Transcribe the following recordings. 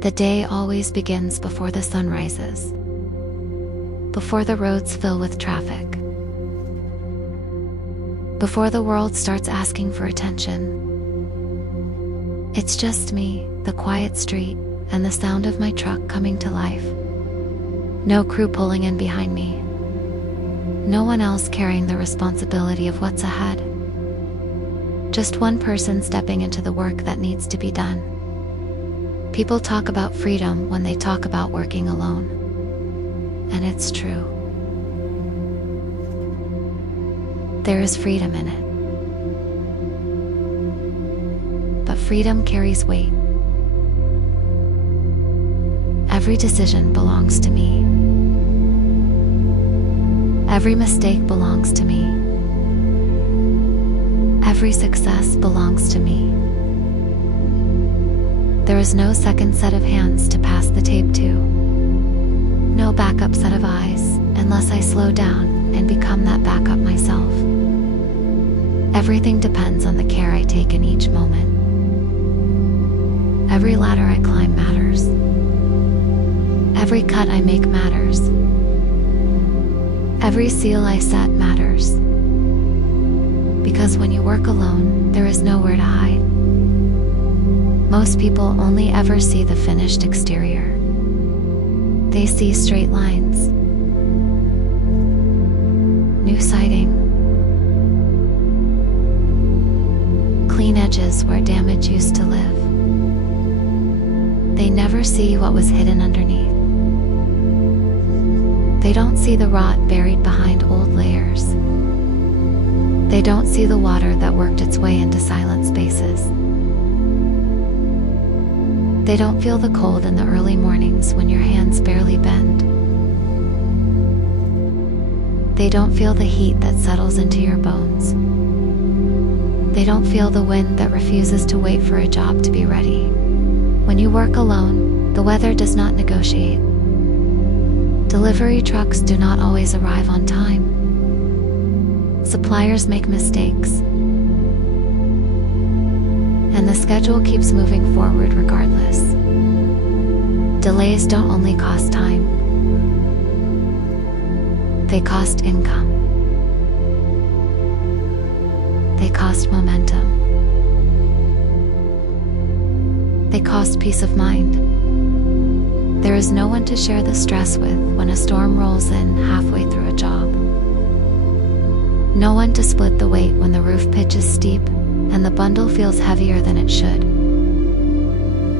The day always begins before the sun rises, before the roads fill with traffic, before the world starts asking for attention. It's just me, the quiet street, and the sound of my truck coming to life. No crew pulling in behind me. No one else carrying the responsibility of what's ahead. Just one person stepping into the work that needs to be done. People talk about freedom when they talk about working alone. And it's true. There is freedom in it. But freedom carries weight. Every decision belongs to me. Every mistake belongs to me. Every success belongs to me. There is no second set of hands to pass the tape to. No backup set of eyes, unless I slow down and become that backup myself. Everything depends on the care I take in each moment. Every ladder I climb matters. Every cut I make matters. Every seal I set matters. Because when you work alone, there is nowhere to hide. Most people only ever see the finished exterior. They see straight lines, new siding, clean edges where damage used to live. They never see what was hidden underneath. They don't see the rot buried behind old layers. They don't see the water that worked its way into silent spaces. They don't feel the cold in the early mornings when your hands barely bend. They don't feel the heat that settles into your bones. They don't feel the wind that refuses to wait for a job to be ready. When you work alone, the weather does not negotiate. Delivery trucks do not always arrive on time. Suppliers make mistakes. And the schedule keeps moving forward regardless. Delays don't only cost time. They cost income. They cost momentum. They cost peace of mind. There is no one to share the stress with when a storm rolls in halfway through a job. No one to split the weight when the roof pitch is steep and the bundle feels heavier than it should.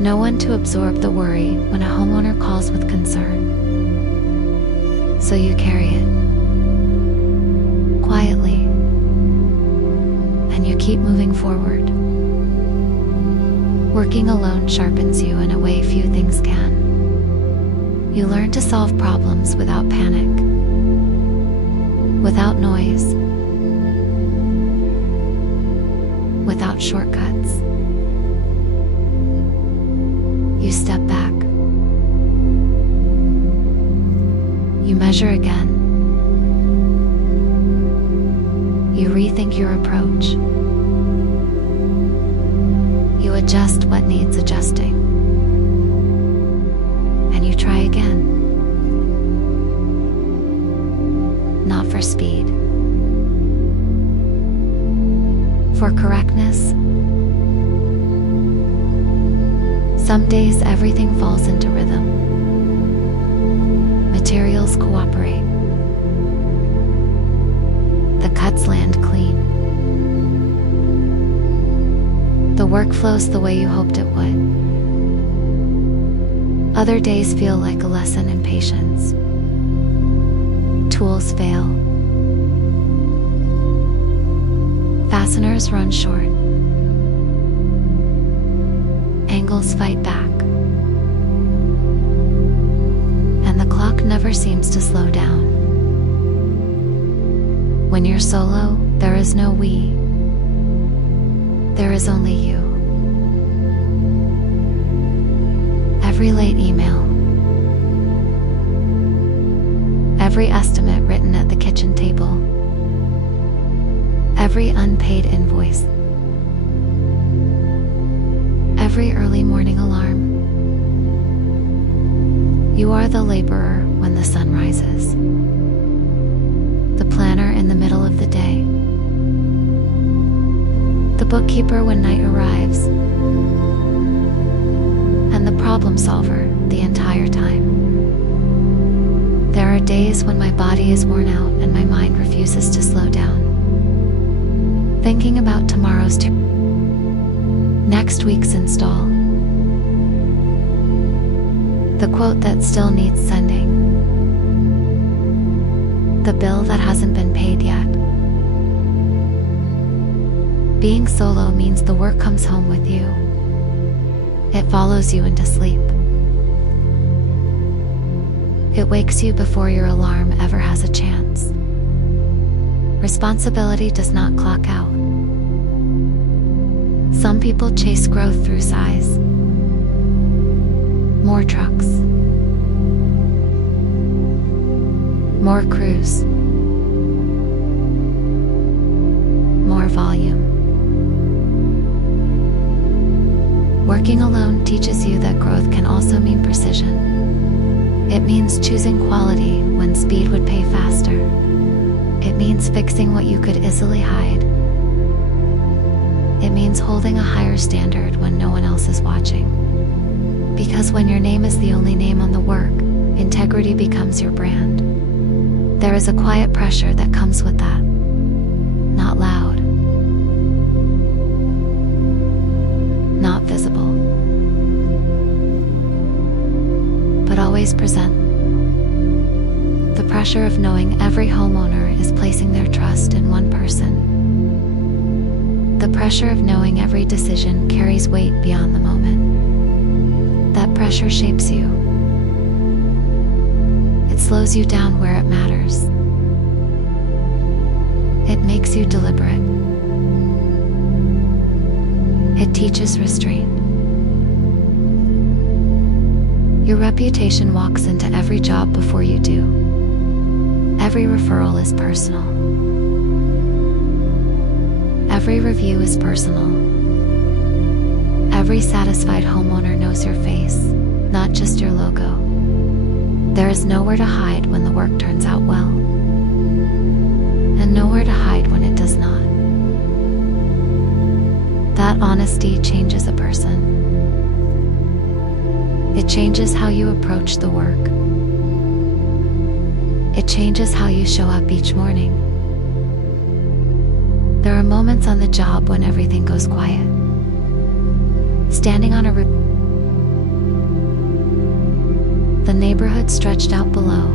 No one to absorb the worry when a homeowner calls with concern. So you carry it quietly, and you keep moving forward. Working alone sharpens you in a way few things can. You learn to solve problems without panic, without noise, without shortcuts. You step back. You measure again. You rethink your approach. You adjust what needs adjusting. And you try again. Not for speed. For correctness. Some days everything falls into rhythm. Materials cooperate. The cuts land clean. The work flows the way you hoped it would. Other days feel like a lesson in patience. Tools fail. Fasteners run short. Angles fight back. And the clock never seems to slow down. When you're solo, there is no we. There is only you. Every late email. Every estimate written at the kitchen table. Every unpaid invoice. Every early morning alarm. are the laborer when the sun rises, the planner in the middle of the day, the bookkeeper when night arrives, and the problem solver the entire time. There are days when my body is worn out and my mind refuses to slow down, thinking about tomorrow's next week's install, the quote that still needs sending, the bill that hasn't been paid yet. Being solo means the work comes home with you. It follows you into sleep. It wakes you before your alarm ever has a chance. Responsibility does not clock out. Some people chase growth through size. More trucks. More crews. More volume. Working alone teaches you that growth can also mean precision. It means choosing quality when speed would pay faster. It means fixing what you could easily hide. It means holding a higher standard when no one else is watching. Because when your name is the only name on the work, integrity becomes your brand. There is a quiet pressure that comes with that. Not loud. Not visible. But always present. The pressure of knowing every homeowner is placing their trust in one person. The pressure of knowing every decision carries weight beyond the moment. That pressure shapes you. It slows you down where it matters. It makes you deliberate. It teaches restraint. Your reputation walks into every job before you do. Every referral is personal. Every review is personal. Every satisfied homeowner knows your face, not just your logo. There is nowhere to hide when the work turns out well, and nowhere to hide when it does not. That honesty changes a person. It changes how you approach the work. It changes how you show up each morning. There are moments on the job when everything goes quiet. Standing on a roof, the neighborhood stretched out below,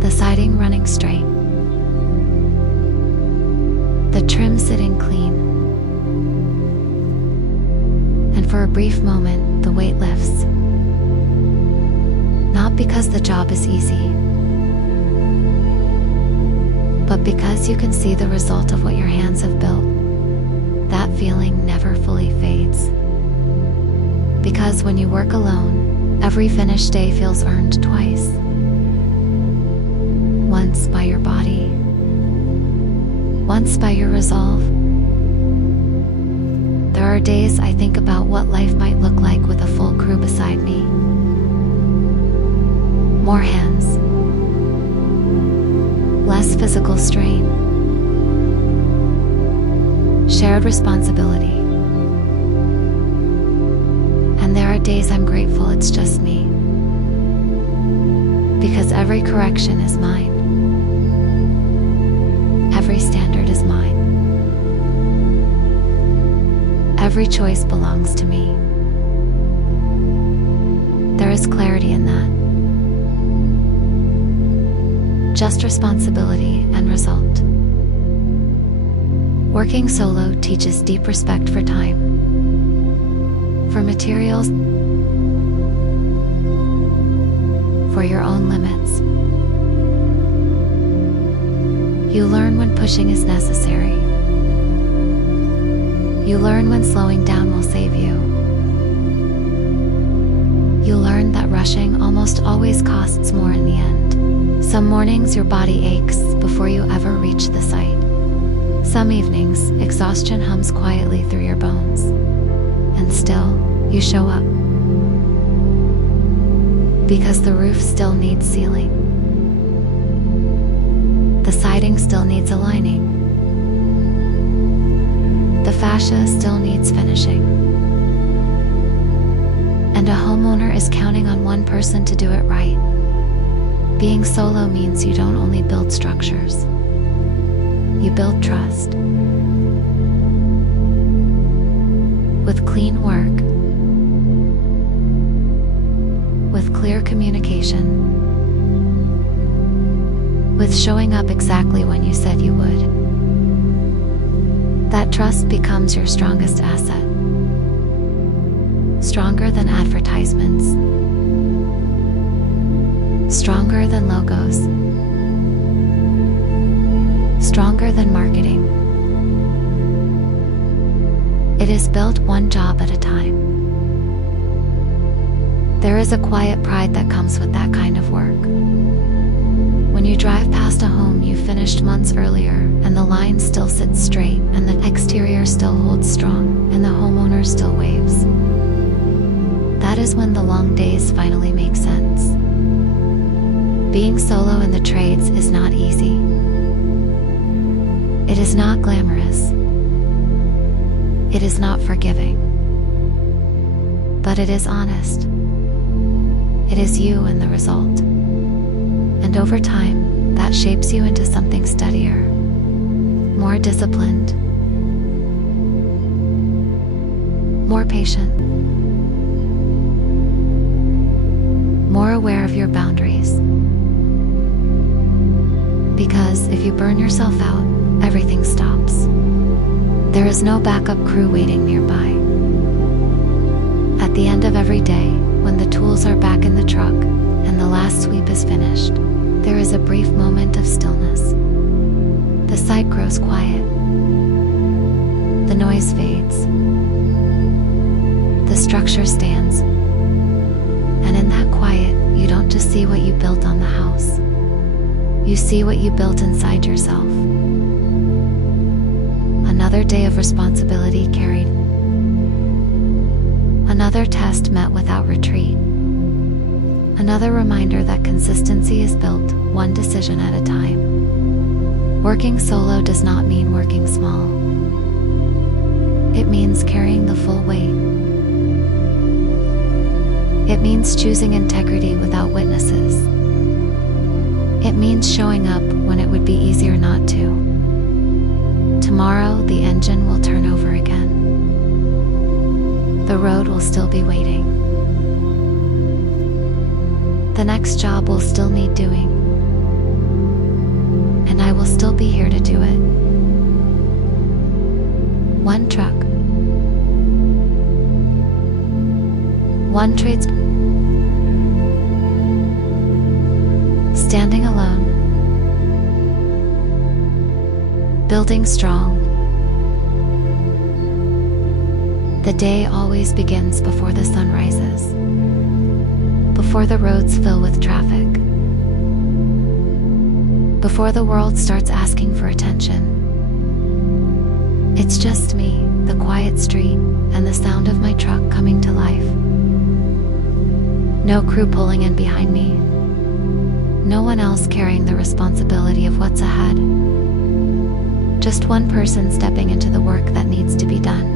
the siding running straight, the trim sitting clean, and for a brief moment, the weight lifts. Not because the job is easy, but because you can see the result of what your hands have built. That feeling never fully fades. Because when you work alone, every finished day feels earned twice. Once by your body, once by your resolve. There are days I think about what life might look like with a full crew beside me. More hands. Less physical strain. Shared responsibility. And there are days I'm grateful it's just me. Because every correction is mine. Every standard is mine. Every choice belongs to me. There is clarity in that. Just responsibility and result. Working solo teaches deep respect for time, for materials, for your own limits. You learn when pushing is necessary. You learn when slowing down will save you. You learn that rushing almost always costs more in the end. Some mornings your body aches before you ever reach the site. Some evenings, exhaustion hums quietly through your bones. And still, you show up. Because the roof still needs sealing. The siding still needs aligning. The fascia still needs finishing. And a homeowner is counting on one person to do it right. Being solo means you don't only build structures. You build trust. With clean work, with clear communication, with showing up exactly when you said you would. That trust becomes your strongest asset. Stronger than advertisements. Stronger than logos. Stronger than marketing. It is built one job at a time. There is a quiet pride that comes with that kind of work. When you drive past a home you finished months earlier, and the line still sits straight, and the exterior still holds strong, and the homeowner still waves. That is when the long days finally make sense. Being solo in the trades is not easy. It is not glamorous. It is not forgiving. But it is honest. It is you and the result. And over time, that shapes you into something steadier, more disciplined, more patient, more aware of your boundaries. Because if you burn yourself out, everything stops. There is no backup crew waiting nearby. At the end of every day, when the tools are back in the truck and the last sweep is finished, there is a brief moment of stillness. The site grows quiet. The noise fades. The structure stands. And in that quiet, you don't just see what you built on the house. You see what you built inside yourself. Another day of responsibility carried. Another test met without retreat. Another reminder that consistency is built one decision at a time. Working solo does not mean working small. It means carrying the full weight. It means choosing integrity without witnesses. It means showing up when it would be easier not to. Tomorrow, the engine will turn over again. The road will still be waiting. The next job will still need doing. And I will still be here to do it. One truck. One trades. Standing alone. Building strong. The day always begins before the sun rises. Before the roads fill with traffic. Before the world starts asking for attention. It's just me, the quiet street, and the sound of my truck coming to life. No crew pulling in behind me. No one else carrying the responsibility of what's ahead. Just one person stepping into the work that needs to be done.